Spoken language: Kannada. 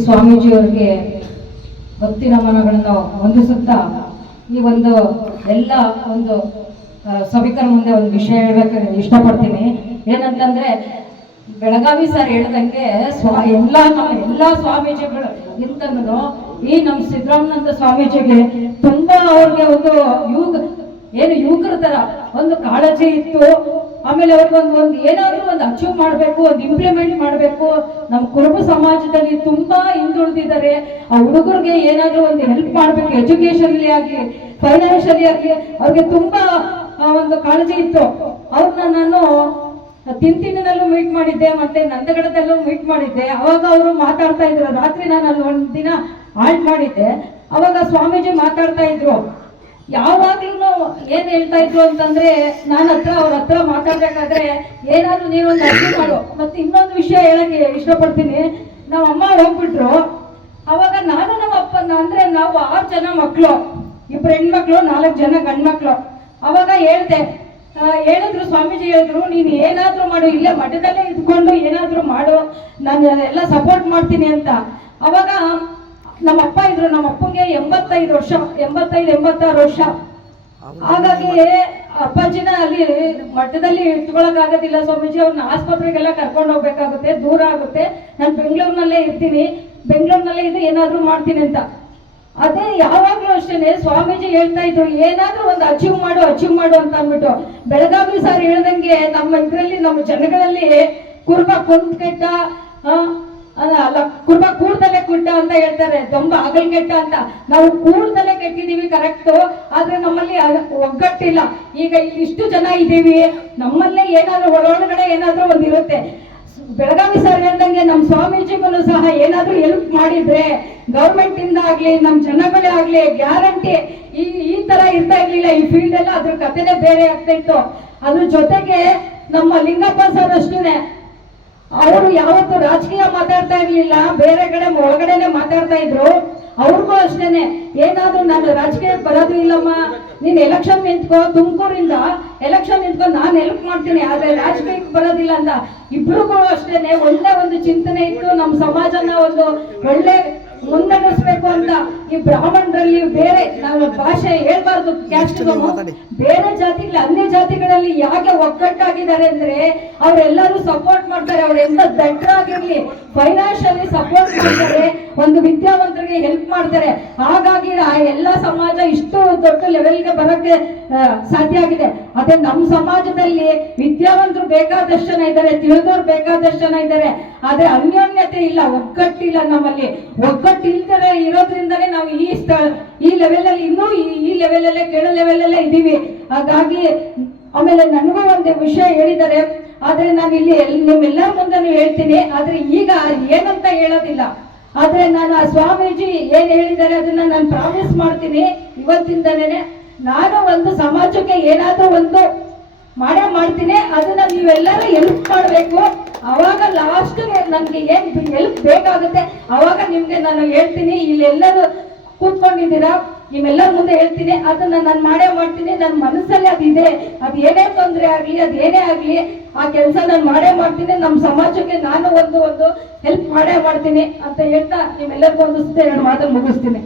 ಸ್ವಾಮೀಜಿಯವರಿಗೆ ಭಕ್ತಿ ನಮನಗಳನ್ನು ಹೊಂದಿಸುತ್ತಾ ಈ ಒಂದು ಎಲ್ಲ ಒಂದು ಸಭಿಕರ ಮುಂದೆ ಒಂದು ವಿಷಯ ಹೇಳ್ಬೇಕು ಇಷ್ಟಪಡ್ತೀನಿ. ಏನಂತಂದ್ರೆ ಬೆಳಗಾವಿ ಸರ್ ಹೇಳ್ದಂಗೆ ಎಲ್ಲ ಸ್ವಾಮೀಜಿಗಳು ಇಂತನೂ ಈ ನಮ್ಮ ಸಿದ್ದರಾಮನಂದ ಸ್ವಾಮೀಜಿಗೆ ತುಂಬಾ ಅವ್ರಿಗೆ ಒಂದು ಯುವಕರ ತರ ಒಂದು ಕಾಳಜಿ ಇತ್ತು. ಆಮೇಲೆ ಅವ್ರಿಗೊಂದು ಏನಾದ್ರೂ ಒಂದು ಅಚೀವ್ ಮಾಡಬೇಕು, ಒಂದು ಇಂಪ್ಲಿಮೆಂಟ್ ಮಾಡಬೇಕು. ನಮ್ಮ ಕುರುಬ ಸಮಾಜದಲ್ಲಿ ತುಂಬಾ ಹಿಂದುಳಿದಿದ್ದಾರೆ. ಆ ಹುಡುಗರಿಗೆ ಏನಾದ್ರೂ ಒಂದು ಹೆಲ್ಪ್ ಮಾಡಬೇಕು, ಎಜುಕೇಶನ್ಲಿ ಆಗಲಿ ಫೈನಾನ್ಷಿಯಲಿ ಆಗಲಿ ಅವ್ರಿಗೆ ತುಂಬಾ ಒಂದು ಕಾಳಜಿ ಇತ್ತು. ಅವ್ರನ್ನ ನಾನು ತಿಂತಿನಲ್ಲೂ ಮೀಟ್ ಮಾಡಿದ್ದೆ, ಮತ್ತೆ ನಂದಗಡದಲ್ಲೂ ಮೀಟ್ ಮಾಡಿದ್ದೆ. ಅವಾಗ ಅವರು ಮಾತಾಡ್ತಾ ಇದ್ರು. ರಾತ್ರಿ ನಾನು ಅಲ್ಲಿ ಒಂದು ದಿನ ಆಲ್ಟ್ ಮಾಡಿದ್ದೆ. ಅವಾಗ ಸ್ವಾಮೀಜಿ ಮಾತಾಡ್ತಾ ಇದ್ರು. ಯಾವಾಗ್ಲೂ ಏನ್ ಹೇಳ್ತಾ ಇದ್ರು ಅಂತಂದ್ರೆ, ಅವ್ರ ಹತ್ರ ಮಾತಾಡ್ಬೇಕಾದ್ರೆ ಏನಾದ್ರು ನೀವೊಂದು ಅರ್ಜಿ ಮಾಡು. ಮತ್ತೆ ಇನ್ನೊಂದು ವಿಷಯ ಹೇಳಕ್ಕೆ ಇಷ್ಟಪಡ್ತೀನಿ. ನಮ್ಮ ಅಮ್ಮ ಹೋಗ್ಬಿಟ್ರು. ಅವಾಗ ನಾನು ನಮ್ಮ ಅಪ್ಪನ ಅಂದ್ರೆ ನಾವು 6 ಜನ ಮಕ್ಕಳು, 2 ಹೆಣ್ಮಕ್ಳು 4 ಜನ ಗಂಡ್ಮಕ್ಳು. ಅವಾಗ ಹೇಳಿದ್ರು ಸ್ವಾಮೀಜಿ ಹೇಳಿದ್ರು, ನೀನ್ ಏನಾದ್ರೂ ಮಾಡು, ಇಲ್ಲೇ ಮಠದಲ್ಲೇ ಇದ್ಕೊಂಡು ಏನಾದ್ರೂ ಮಾಡು, ನಾನು ಎಲ್ಲ ಸಪೋರ್ಟ್ ಮಾಡ್ತೀನಿ ಅಂತ. ಅವಾಗ ನಮ್ಮ ಅಪ್ಪ ಇದ್ರು. ನಮ್ಮ ಅಪ್ಪಗೆ 85 ವರ್ಷ, 86 ವರ್ಷ. ಹಾಗಾಗಿ ಅಪ್ಪಾಜಿನ ಅಲ್ಲಿ ಮಠದಲ್ಲಿ ಇಟ್ಕೊಳಕ್ ಆಗೋದಿಲ್ಲ ಸ್ವಾಮೀಜಿ. ಅವ್ರನ್ನ ಆಸ್ಪತ್ರೆಗೆಲ್ಲ ಕರ್ಕೊಂಡು ಹೋಗ್ಬೇಕಾಗುತ್ತೆ, ದೂರ ಆಗುತ್ತೆ. ನಾನು ಬೆಂಗಳೂರಿನಲ್ಲೇ ಇರ್ತೀನಿ, ಬೆಂಗಳೂರಿನಲ್ಲೇ ಇದು ಏನಾದ್ರೂ ಮಾಡ್ತೀನಿ ಅಂತ. ಅದೇ ಯಾವಾಗ್ಲೂ ಅಷ್ಟೇನೆ ಸ್ವಾಮೀಜಿ ಹೇಳ್ತಾ ಇದ್ರು, ಏನಾದ್ರೂ ಒಂದು ಅಚೀವ್ ಮಾಡು ಅಂತ ಅಂದ್ಬಿಟ್ಟು. ಬೆಳಗಾವಿ ಸರ್ ಹೇಳ್ದಂಗೆ ನಮ್ಮ ಜನಗಳಲ್ಲಿ ಕುರುಬ ಕೊಂದ್ ಕೆಟ್ಟ ಅಲ್ಲ, ಕುರುಬ ಕೂಡ್ದಲೆ ಕುಟ್ಟ ಅಂತ ಹೇಳ್ತಾರೆ, ದೊಂಬ ಅಗಲ್ ಕೆಟ್ಟ ಅಂತ. ನಾವು ಕೂಡ್ದಲೆ ಕೆಟ್ಟಿದೀವಿ ಕರೆಕ್ಟು, ಆದ್ರೆ ನಮ್ಮಲ್ಲಿ ಒಗ್ಗಟ್ಟಿಲ್ಲ. ಈಗ ಇಷ್ಟು ಜನ ಇದ್ದೀವಿ, ನಮ್ಮಲ್ಲೇ ಏನಾದ್ರೂ ಒಳಗಡೆ ಏನಾದ್ರೂ ಒಂದಿರುತ್ತೆ. ಬೆಳಗಾವಿ ಸರ್ ಹೇಳ್ದಂಗೆ ನಮ್ಮ ಸ್ವಾಮೀಜಿಗೂ ಸಹ ಏನಾದ್ರೂ ಹೆಲ್ಪ್ ಮಾಡಿದ್ರೆ ಗೌರ್ಮೆಂಟ್ ಇಂದ ಆಗ್ಲಿ, ನಮ್ಮ ಜನಗಳೇ ಆಗ್ಲಿ, ಗ್ಯಾರಂಟಿ ಈ ತರ ಇರ್ತಾ ಇರ್ಲಿಲ್ಲ. ಈ ಫೀಲ್ಡ್ ಎಲ್ಲ ಅದ್ರ ಕಥೆನೇ ಬೇರೆ ಆಗ್ತಾ ಇತ್ತು. ಅದ್ರ ಜೊತೆಗೆ ನಮ್ಮ ಲಿಂಗಪ್ಪ ಸರ್ ಅಷ್ಟೇ, ಅವರು ಯಾವತ್ತು ರಾಜಕೀಯ ಮಾತಾಡ್ತಾ ಇರ್ಲಿಲ್ಲ, ಬೇರೆ ಕಡೆ ಒಳಗಡೆನೆ ಮಾತಾಡ್ತಾ ಇದ್ರು. ಅವ್ರಿಗೂ ಅಷ್ಟೇನೆ, ಏನಾದ್ರು ನಾನು ರಾಜಕೀಯಕ್ಕೆ ಬರೋದು ಇಲ್ಲಮ್ಮ, ನೀನ್ ಎಲೆಕ್ಷನ್ ನಿಂತ್ಕೋ, ತುಮಕೂರಿಂದ ಎಲೆಕ್ಷನ್ ನಿಂತ್ಕೋ, ನಾನು ಹೆಲ್ಪ್ ಮಾಡ್ತೀನಿ, ಆದ್ರೆ ರಾಜಕೀಯಕ್ಕೆ ಬರೋದಿಲ್ಲ ಅಂತ. ಇಬ್ರಿಗೂ ಅಷ್ಟೇನೆ ಒಂದೇ ಒಂದು ಚಿಂತನೆ ಇತ್ತು, ನಮ್ಮ ಸಮಾಜನ ಒಂದು ಒಳ್ಳೆ ಮುನ್ನಡೆಸ್ಬೇಕು ಅಂತ. ಈ ಬ್ರಾಹ್ಮಣರಲ್ಲಿ ಬೇರೆ ನಾವು ಭಾಷೆ ಹೇಳ್ಬಾರ್ದು, ಕ್ಯಾಸ್ಟಿಸಮ್, ಬೇರೆ ಜಾತಿಗಳ ಅನ್ಯ ಜಾತಿಗಳಲ್ಲಿ ಯಾಕೆ ಒಗ್ಗಟ್ಟಾಗಿದ್ದಾರೆ ಅಂದ್ರೆ ಅವರೆಲ್ಲರೂ ಸಪೋರ್ಟ್ ಮಾಡ್ತಾರೆ. ಅವ್ರು ಎಂತ ದಡ್ಡರಾಗಿರ್ಲಿ ಫೈನಾನ್ಷಿಯಲಿ ಸಪೋರ್ಟ್ ಮಾಡ್ತಾರೆ, ಒಂದು ವಿದ್ಯಾವಂತರಿಗೆ ಹೆಲ್ಪ್ ಮಾಡ್ತಾರೆ. ಹಾಗಾಗಿ ಆ ಎಲ್ಲ ಸಮಾಜ ಇಷ್ಟು ದೊಡ್ಡ ಲೆವೆಲ್ಗೆ ಬರೋಕ್ಕೆ ಸಾಧ್ಯ ಆಗಿದೆ. ಅದೇ ನಮ್ಮ ಸಮಾಜದಲ್ಲಿ ವಿದ್ಯಾವಂತರು ಬೇಕಾದಷ್ಟು ಜನ ಇದ್ದಾರೆ, ತಿಳಿದವ್ರು ಬೇಕಾದಷ್ಟು ಜನ ಇದ್ದಾರೆ, ಆದ್ರೆ ಅನ್ಯೋನ್ಯತೆ ಇಲ್ಲ, ಒಗ್ಗಟ್ಟಿಲ್ಲ. ನಮ್ಮಲ್ಲಿ ಒಗ್ಗಟ್ಟಿಲ್ದರೆ ಇರೋದ್ರಿಂದಲೇ ನಾವು ಈ ಲೆವೆಲ್ ಅಲ್ಲಿ ಇನ್ನೂ ಈ ಲೆವೆಲ್ ಅಲ್ಲೇ ಕೆಳ ಲೆವೆಲ್ ಅಲ್ಲೇ ಇದೀವಿ. ಹಾಗಾಗಿ ಆಮೇಲೆ ನನಗೂ ಒಂದು ವಿಷಯ ಹೇಳಿದ್ದಾರೆ, ಆದ್ರೆ ನಾನು ಇಲ್ಲಿ ನಿಮ್ಮೆಲ್ಲರ ಮುಂದೆನೂ ಹೇಳ್ತೀನಿ. ಆದ್ರೆ ಈಗ ಏನಂತ ಹೇಳೋದಿಲ್ಲ. ಆದ್ರೆ ನಾನು ಆ ಸ್ವಾಮೀಜಿ ಏನ್ ಹೇಳಿದ್ದಾರೆ ಅದನ್ನ ನಾನು ಪ್ರಾಮಿಸ್ ಮಾಡ್ತೀನಿ ಇವತ್ತಿಂದನೇ. ನಾನು ಒಂದು ಸಮಾಜಕ್ಕೆ ಏನಾದ್ರೂ ಒಂದು ಮಾಡ್ತೀನಿ, ಅದನ್ನ ನೀವೆಲ್ಲರೂ ಹೆಲ್ಪ್ ಮಾಡಬೇಕು. ಅವಾಗ ಲಾಸ್ಟ್ ನನ್ಗೆ ಏನ್ ಹೆಲ್ಪ್ ಬೇಕಾಗುತ್ತೆ ಅವಾಗ ನಿಮ್ಗೆ ನಾನು ಹೇಳ್ತೀನಿ. ಇಲ್ಲೆಲ್ಲರೂ ಕೂತ್ಕೊಂಡಿದ್ದೀರಾ, ನಿಮ್ಮೆಲ್ಲರ ಮುಂದೆ ಹೇಳ್ತೀನಿ, ಅದನ್ನ ನಾನು ಮಾಡ್ತೀನಿ. ನನ್ನ ಮನಸ್ಸಲ್ಲಿ ಅದಿದೆ, ಅದು ಏನೇ ತೊಂದರೆ ಆಗ್ಲಿ, ಅದೇನೇ ಆಗ್ಲಿ, ಆ ಕೆಲಸ ನಾನು ಮಾಡ್ತೀನಿ. ನಮ್ಮ ಸಮಾಜಕ್ಕೆ ನಾನು ಒಂದು ಹೆಲ್ಪ್ ಮಾಡ್ತೀನಿ ಅಂತ ಹೇಳ್ತಾ ನಿಮ್ಮೆಲ್ಲರಿಗೂ ಒಂದು 2 ಮಾತನ್ನು ಮುಗಿಸ್ತೀನಿ.